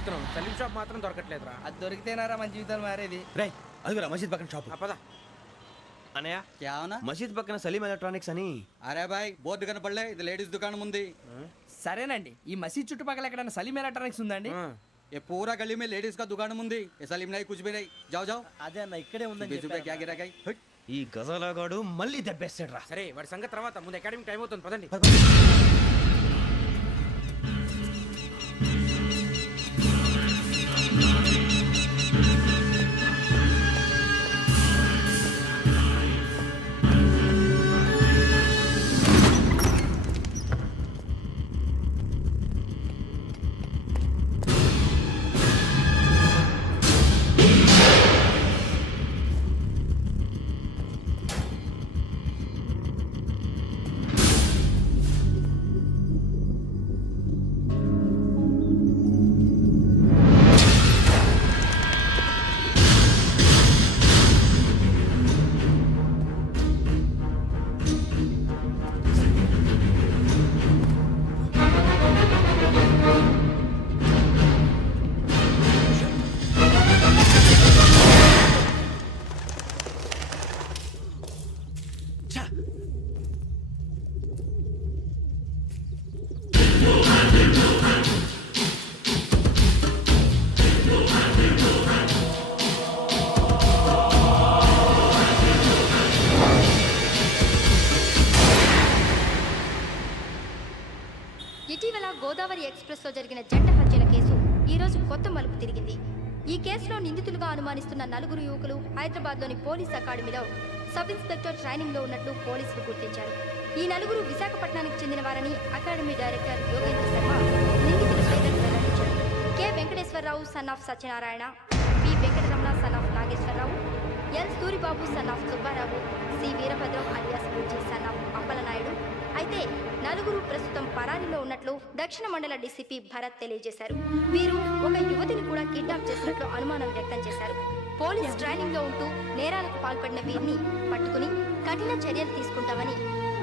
తిరుగుతున్నాం, సలీం షాప్ మాత్రం దొరకట్లేదురా. అది దొరికితేనారా మన జీవితాలు మారేది. రేయ్ అదిగురా మసీద్ పక్కన షాప్. పద. అనయ్య క్యా అవునా? మసీద్ పక్కన సలీం ఎలక్ట్రానిక్స్ అని. అరే బాయ్ బోర్డు కనపడలే, ఇది లేడీస్ దుకాణం ఉంది. సరేనండి, ఈ మసీద్ చుట్టుపక్కల ఎక్కడైనా సలీం ఎలక్ట్రానిక్స్ ఉందండి? ये पूरा गली में लेडीज का दुकान मुंदी, ये सलीम नहीं कुछ भी नहीं. जाओ जाओ. అదే అన్న ఇక్కడే ఉందని 20 रुपए क्या गिरा गई. ఈ గజాలగాడు మళ్ళీ దెబ్బేస్తాడు రా. సరే వాడి సంగతి తర్వాత, ముందు అకాడమిక్ టైం అవుతుంది, పదండి. ఇటీవల గోదావరి ఎక్స్ప్రెస్ లో జరిగిన జంట హత్యల కేసు ఈ రోజు కొత్త మలుపు తిరిగింది. ఈ కేసులో నిందితులుగా అనుమానిస్తున్న 4 యువకులు హైదరాబాద్ లోని పోలీస్ అకాడమీలో సబ్ ఇన్స్పెక్టర్ ట్రైనింగ్ లో ఉన్నట్లు పోలీసులు గుర్తించారు. ఈ 4 విశాఖపట్నానికి చెందిన వారని అకాడమీ డైరెక్టర్ యోగేంద్ర శర్మ నిందితుల పేర్లను వెల్లడించారు. K Venkateswararao son of Satyanarayana, P Venkataramana son of Nageswararao, L Suribabu son of Subbarao, C Veerabhadram alias Bujji son of Appalanaidu. అయితే 4 ప్రస్తుతం పరారీలో ఉన్నట్లు దక్షిణ మండల డీసీపీ భరత్ తెలియజేశారు. వీరు ఒక యువతిని కూడా కిడ్నాప్ చేసినట్లు అనుమానం వ్యక్తం చేశారు. పోలీస్ ట్రైనింగ్ లో ఉంటూ నేరాలకు పాల్పడిన వీరిని పట్టుకుని కఠిన చర్యలు తీసుకుంటామని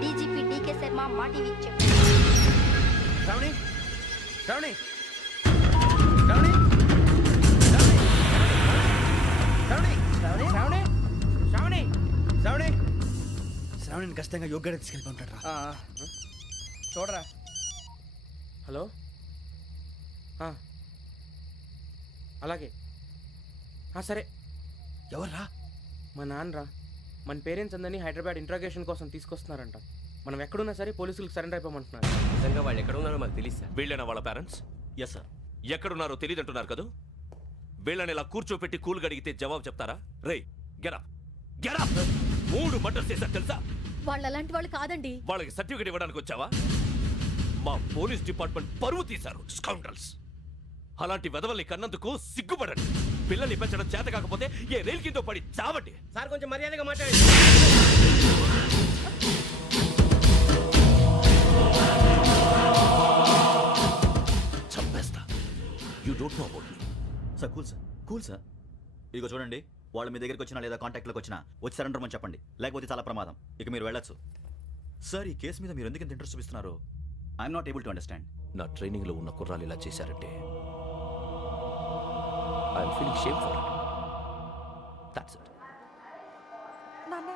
డీజీపీ డీకే శర్మ మా టీవీకి చెప్పారు. శ్రావణి శ్రావణి శ్రావణి శ్రావణి శ్రావణి శ్రావణి శ్రావణి శ్రావణిని ఖచ్చితంగా యోగ్యత తీసుకెళ్ళి ఉంటాడు రా. చూడరా. హలో, అలాగే. సరే. ఎవర్రా? మా నాన్నరా. మన పేరెంట్స్ అందరినీ హైదరాబాద్ ఇంట్రాగేషన్ కోసం తీసుకొస్తున్నారంట. మనం ఎక్కడున్నా సరే పోలీసులకు సరెండర్ అయిపోమంటున్నారు. నిజంగా వాళ్ళు ఎక్కడ ఉన్నారో మాకు తెలియదు సార్. వీళ్ళైనా వాళ్ళ పేరెంట్స్? Yes sir. ఎక్కడున్నారో తెలియదంటున్నారు కదా. వీళ్ళని ఇలా కూర్చోపెట్టి కూల్ గడిగితే జవాబు చెప్తారా? రేయ్ గెటప్ గెటప్. 3 మర్డర్స్ చేశారు తెలుసా? వాళ్ళు అలాంటి వాళ్ళు కాదండి. వాళ్ళకి సర్టిఫికేట్ ఇవ్వడానికి వచ్చావా? మా పోలీస్ డిపార్ట్మెంట్ పరువు తీశారు స్కౌండ్రల్స్. అలాంటి వెధవల్ని కన్నందుకు సిగ్గుపడండి. పిల్లల్ని పెంచడం చేత కాకపోతే ఏ రైలు కింద పడి చావండి. సార్ కొంచెం మర్యాదగా మాట్లాడండి. చంపేస్తా. You don't know about me. Sir cool sir. ఇదిగో చూడండి, వాళ్ళు మీ దగ్గరికి వచ్చినా లేదా కాంటాక్ట్లోకి వచ్చినా వచ్చి సరెండర్ అని చెప్పండి, లేకపోతే చాలా ప్రమాదం. ఇక మీరు వెళ్ళొచ్చు. సార్, ఈ కేసు మీద మీరు ఎందుకు ఇంత ఇంట్రెస్ట్ చూపిస్తున్నారు? I'm not able to understand. నా ట్రైనింగ్ లో ఉన్న కుర్రాలు ఇలా చేశారంటే I'm feeling shame for it. That's it. నాన్న,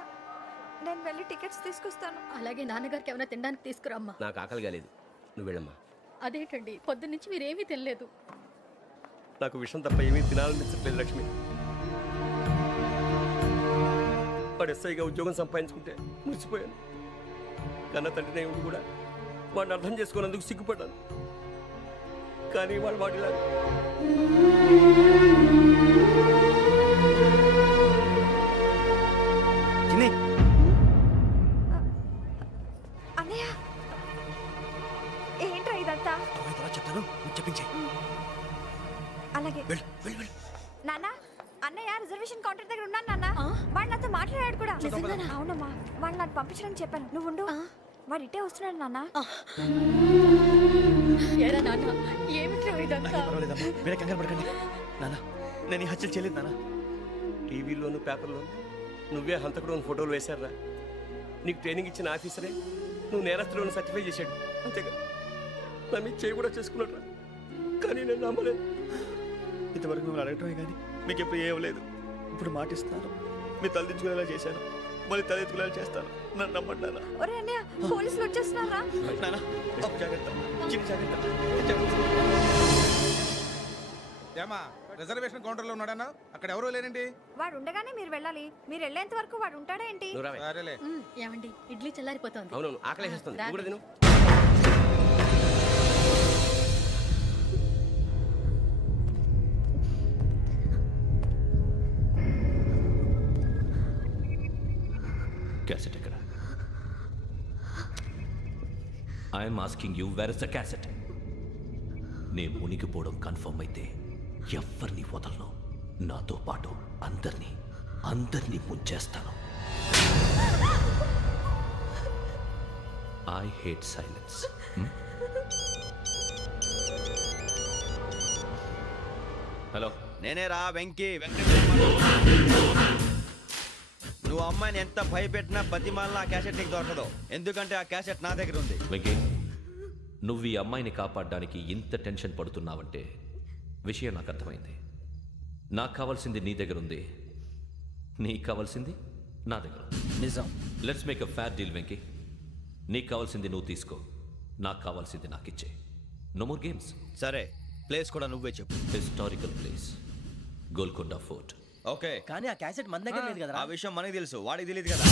నేను వెళ్ళి టికెట్స్ తీసుకొస్తాను. అలాగే నాన్నగారికి ఏమైనా తినడానికి తీసుకురమ్మా. నాకు ఆకలి కాలేదు, నువ్వు వెళ్ళమ్మా. అదేంటండి, పొద్దున్నుంచి మీరేమీ తినలేదు. నాకు విషయం తప్ప ఏమీ తినాలనిపించట్లేదు లక్ష్మి. వాడు ఎస్ఐగా ఉద్యోగం సంపాదించుకుంటే మురిసిపోయాను. కన్న తండ్రినే ఉండి కూడా వాడిని అర్థం చేసుకున్నందుకు సిగ్గుపడ్డాను. కానీ వాడు వాడిలా అన్నయ్య, ఏంట్రా ఇదంతా? చెప్తాను, చెప్పించే. అలాగే నాన్న. అన్నయ్య రిజర్వేషన్ కౌంటర్ దగ్గర ఉన్నాను నాన్న. వాడు నాతో మాట్లాడాడు కూడా. అవునమ్మా, వాడు నాకు పంపించడం చెప్పాను. నువ్వు ఉండు, వాడు ఇట్టే వస్తున్నాడు నాన్న. నేను హత్యలు చేయలేదు నాన్న. టీవీలోను పేపర్లోను నువ్వే హంతకుడు ఫోటోలు వేశారా? నీకు ట్రైనింగ్ ఇచ్చిన ఆఫీసరే నువ్వు నేరస్తులను సర్టిఫై చేశాడు. అంతేగా నా మీద చేయి కూడా చేసుకున్నాడు. కానీ నేను నమ్మలేదు. ఇంతవరకు మిమ్మల్ని అడగటమే కానీ మీకు ఎప్పుడు ఏం లేదు. ఇప్పుడు మాటిస్తున్నాను, మీ తలదించుకునేలా చేశాను, మళ్ళీ తలెత్తుకునేలా చేస్తాను. నన్ను నమ్మండి నాన్న. ఒరే అన్నయ్య, పోలీసులు వచ్చేస్తున్నారా? నాన్న, జాగ్రత్త, చిన్న జాగ్రత్త. ఏమా రిజర్వేషన్ కౌంటర్లో ఉన్నాడన్నా? అక్కడ ఎవరూ లేనండి. వాడు ఉండగానే మీరు వెళ్ళాలి. మీరు వెళ్ళేంత వరకు వాడు ఉంటాడా ఏంటి? నువ్వు రావే. సరేలే. ఏమండి ఇడ్లీ చల్లారిపోతుంది. అవునవును, ఆకలేసేస్తుంది. నువ్వు కూడా తిను. క్యాసెట్ ఎక్కడ? I'm asking you, where is the cassette? నే మునిగిపోవడం కన్ఫర్మ్ అయితే ఎవ్వరిని వదలను. నాతో పాటు అందరినీ ముంచేస్తాను. I hate silence. హలో, నేనే రా వెంకీ. నువ్వు అమ్మాయిని ఎంత భయపెట్టినా బతిమాలిన ఆ క్యాసెట్ నీకు దొరకదు. ఎందుకంటే ఆ క్యాసెట్ నా దగ్గర ఉంది. వెంకీ, నువ్వు ఈ అమ్మాయిని కాపాడడానికి ఇంత టెన్షన్ పడుతున్నావంటే విషయం నాకు అర్థమైంది. నాకు కావాల్సింది నీ దగ్గర ఉంది, నీకు కావాల్సింది నా దగ్గర. నిజం. Let's make a fair deal Venky. నీకు కావాల్సింది నువ్వు తీసుకో, నాకు కావాల్సింది నాకు ఇచ్చే. No more games. సరే, ప్లేస్ కూడా నువ్వే చెప్పు. Historical place, Golconda fort. Okay, కానీ ఆ క్యాసెట్ మన దగ్గర లేదు కదా. ఆ విషయం మనకి తెలుసు, వాడికి తెలియదు కదా.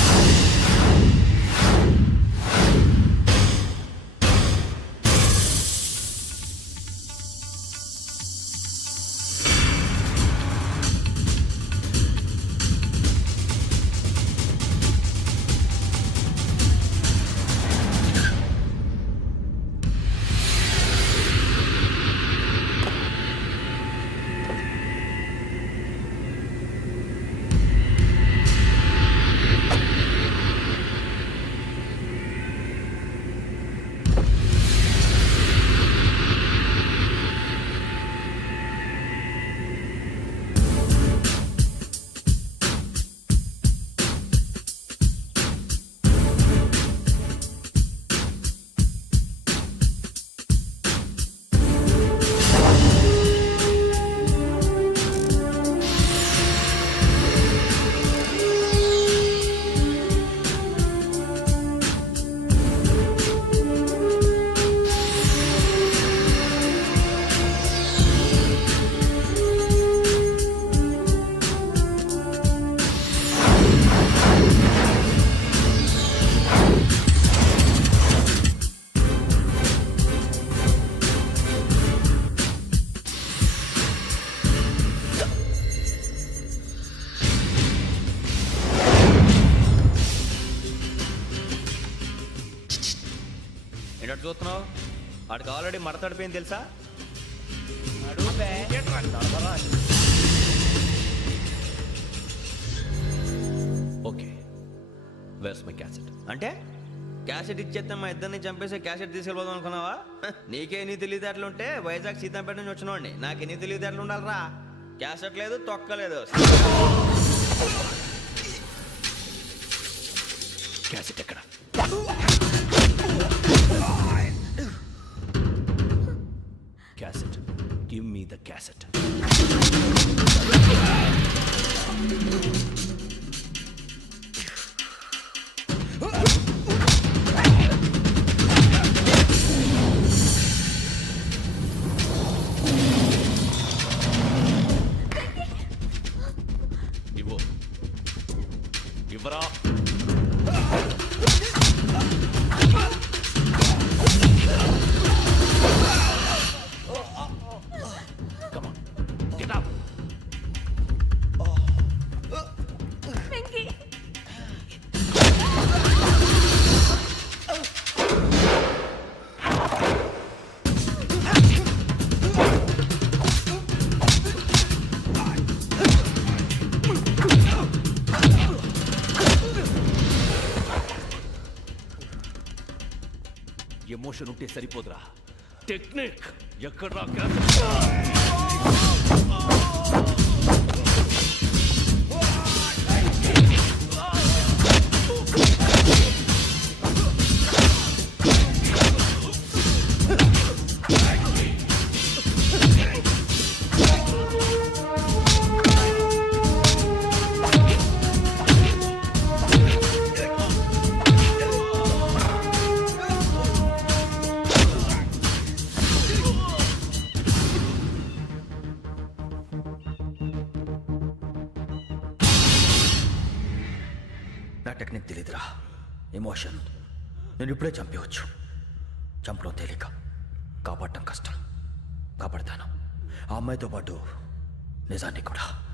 ఏంటంటే చూస్తున్నావు? వాడికి ఆల్రెడీ మడతడిపోయింది తెలుసా? Okay, where's my cassette? అంటే క్యాసెట్ ఇచ్చేస్తే మా ఇద్దరిని చంపేసి క్యాసెట్ తీసుకెళ్ళిపోదాం అనుకున్నావా? నీకే ఎన్ని తెలివితేటలు ఉంటే వైజాగ్ సీతంపేట నుంచి వచ్చినోడిని నాకు ఎన్ని తెలివితేటలు ఉండాలరా? క్యాసెట్ లేదు, తొక్కలేదు. క్యాసెట్ ఎక్కడ? Cassette, give me the cassette. ఇవ్వు, ఇవ్వరా. Come on, get up. Emotion ఉంటే సరిపోదురా, టెక్నిక్ ఎక్కడ్రా? నా టెక్నిక్ తెలియదురా. ఎమోషన్. నేను ఇప్పుడే చంపేవచ్చు. చంపడం తేలిక, కాపాడటం కష్టం. కాపాడతాను ఆ అమ్మాయితో పాటు నిజాన్ని కూడా.